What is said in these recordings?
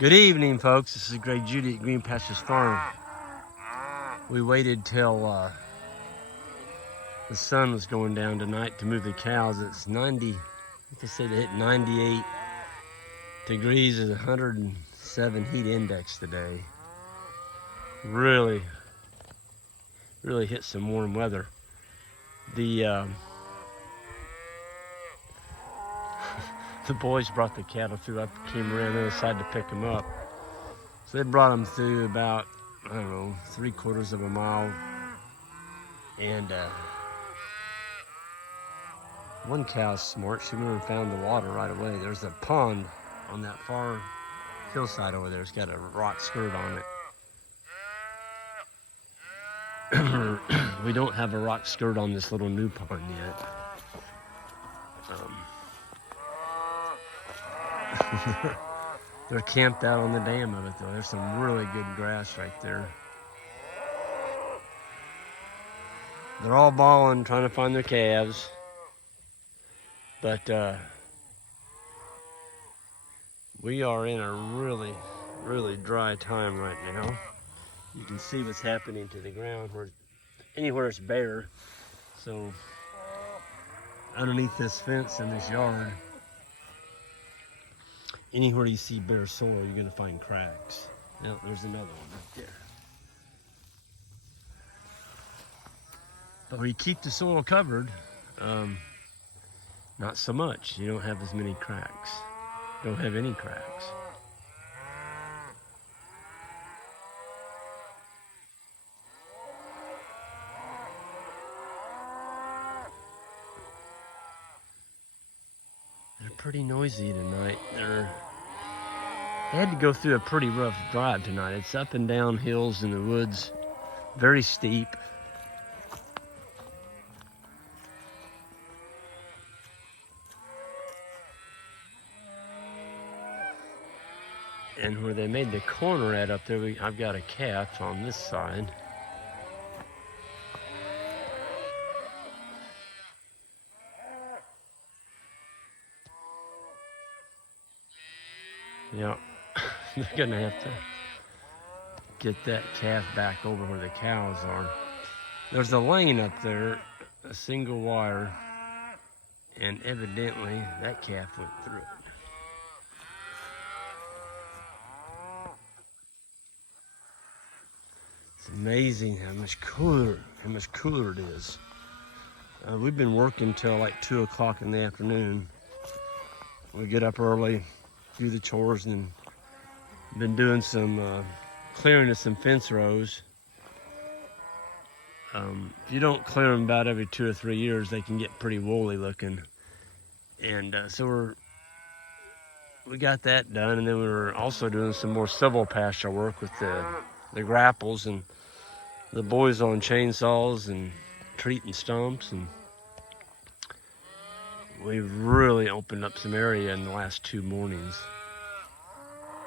Good evening, folks. This is Greg Judy at Green Pastures Farm. We waited till the sun was going down tonight to move the cows. It's 90, like I said, it hit 98 degrees is 107 heat index today. Really hit some warm weather. The the boys brought the cattle through. I came around the other side to pick them up. So they brought them through about, I don't know, 3/4 of a mile. And one cow's smart. She went and found the water right away. There's a pond on that far hillside over there. It's got a rock skirt on it. We don't have a rock skirt on this little new pond yet. They're camped out on the dam of it though. There's some really good grass right there. They're all bawling, trying to find their calves. But we are in a really dry time right now. You can see what's happening to the ground where anywhere it's bare. So underneath this fence in this yard, anywhere you see bare soil, you're gonna find cracks. Now there's another one right there. But when you keep the soil covered, not so much. You don't have as many cracks. Don't have any cracks. They're pretty noisy tonight. They had to go through a pretty rough drive tonight. It's up and down hills in the woods, very steep. And where they made the corner at up there, I've got a calf on this side. Yeah, they're gonna have to get that calf back over where the cows are. There's a lane up there, a single wire, and evidently that calf went through it. It's amazing how much cooler it is. We've been working till like 2 o'clock in the afternoon. We get up early, do the chores, and been doing some clearing of some fence rows. If you don't clear them about every 2 or 3 years, they can get pretty woolly looking. And so we got that done, and then we were also doing some more civil pasture work with the grapples and the boys on chainsaws and treating stumps, and we've really opened up some area in the last 2 mornings.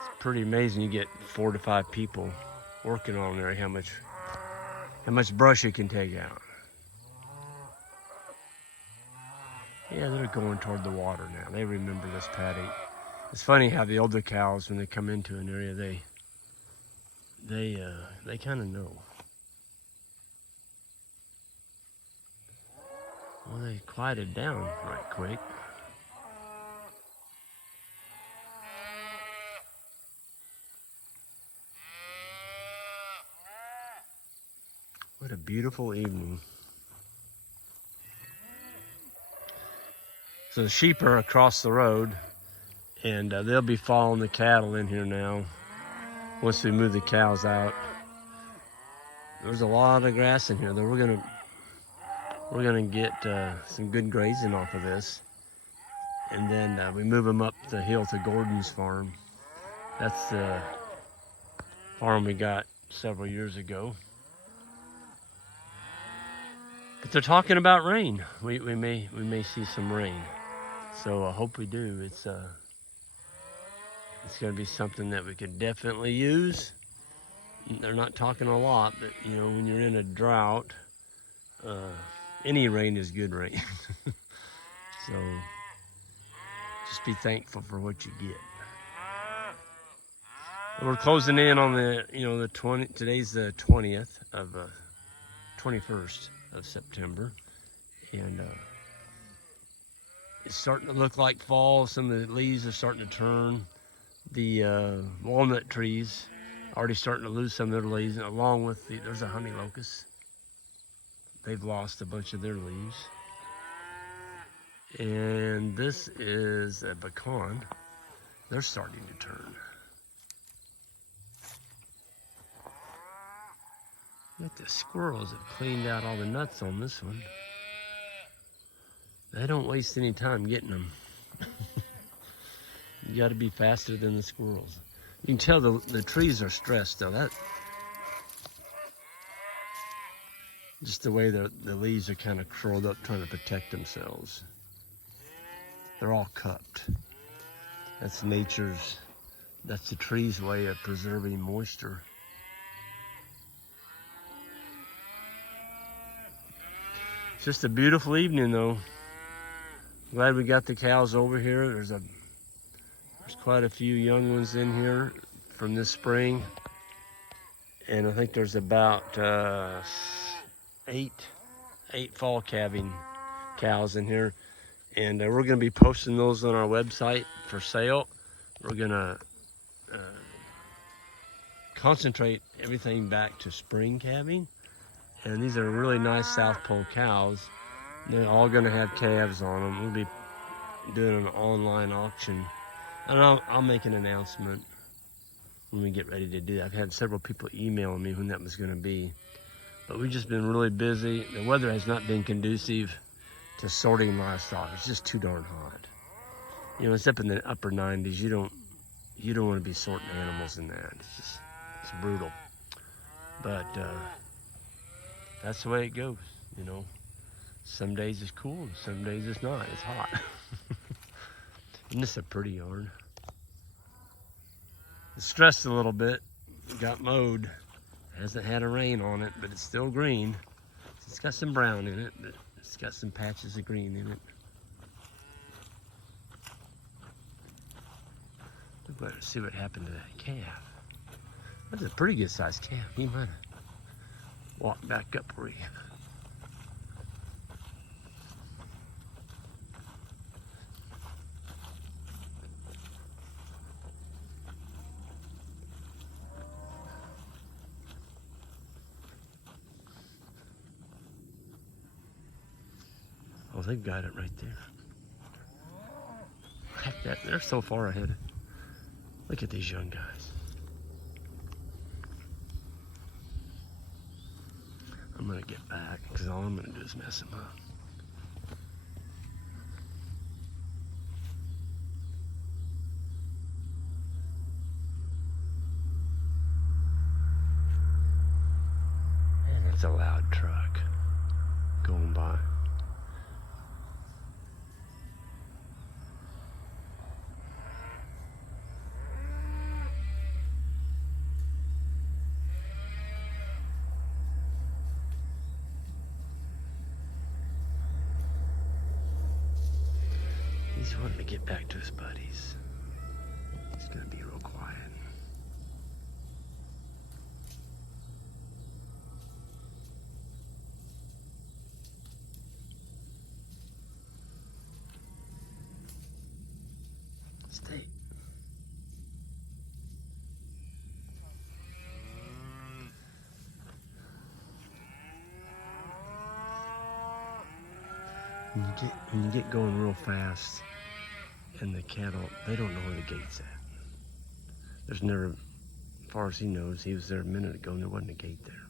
It's pretty amazing. You get 4 to 5 people working on there, how much brush you can take out. Yeah, they're going toward the water now. They remember this paddock. It's funny how the older cows, when they come into an area, they kind of know. Well, they quieted down right quick. What a beautiful evening. So the sheep are across the road, and they'll be following the cattle in here now once we move the cows out. There's a lot of grass in here, though. We're gonna get some good grazing off of this, and then we move them up the hill to Gordon's farm. That's the farm we got several years ago. But they're talking about rain. We may see some rain, so I hope we do. It's gonna be something that we could definitely use. They're not talking a lot, but you know, when you're in a drought, any rain is good rain. So just be thankful for what you get. We're closing in on the, the 20, today's the 20th of, 21st of September. And it's starting to look like fall. Some of the leaves are starting to turn. The walnut trees already starting to lose some of their leaves, along with there's a honey locust. They've lost a bunch of their leaves. And this is a pecan. They're starting to turn. Look, the squirrels have cleaned out all the nuts on this one. They don't waste any time getting them. You got to be faster than the squirrels. You can tell the trees are stressed though. Just the way the leaves are kind of curled up trying to protect themselves. They're all cupped. That's that's the tree's way of preserving moisture. It's just a beautiful evening though. Glad we got the cows over here. There's quite a few young ones in here from this spring. And I think there's about eight fall calving cows in here. And we're going to be posting those on our website for sale. We're going to concentrate everything back to spring calving. And these are really nice South Pole cows. They're all going to have calves on them. We'll be doing an online auction. And I'll make an announcement when we get ready to do that. I've had several people emailing me when that was going to be. But we've just been really busy. The weather has not been conducive to sorting livestock. It's just too darn hot. It's up in the upper 90s. You don't want to be sorting animals in that. It's brutal. But that's the way it goes, Some days it's cool, and some days it's not. It's hot. Isn't this a pretty yard? It's stressed a little bit. It got mowed. It hasn't had a rain on it, but it's still green. It's got some brown in it, but it's got some patches of green in it. Let's see what happened to that calf. That's a pretty good sized calf. He might have walked back up where he... Oh, they've got it right there. Heck, they're so far ahead. Look at these young guys. I'm gonna get back because all I'm gonna do is mess them up. Man, that's a loud truck going by. He's wanting to get back to his buddies. He's gonna be real quiet. Stay. When you get going real fast, and the cattle, they don't know where the gate's at. There's never, as far as he knows, he was there a minute ago and there wasn't a gate there.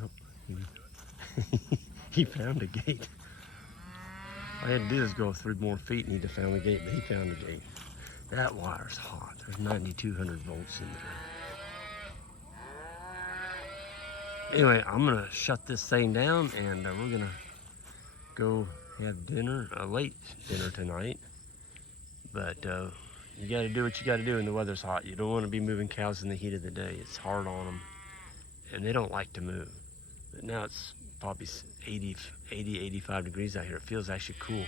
Well, he found a gate. All I had to do is go 3 more feet and he'd have found the gate, but he found the gate. That wire's hot. There's 9,200 volts in there. Anyway, I'm gonna shut this thing down and we're gonna go have dinner, a late dinner tonight. But you gotta do what you gotta do when the weather's hot. You don't wanna be moving cows in the heat of the day. It's hard on them and they don't like to move. But now it's probably 80, 85 degrees out here. It feels actually cool.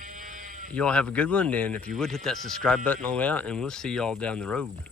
You all have a good one, and if you would, hit that subscribe button on the way out, and we'll see you all down the road.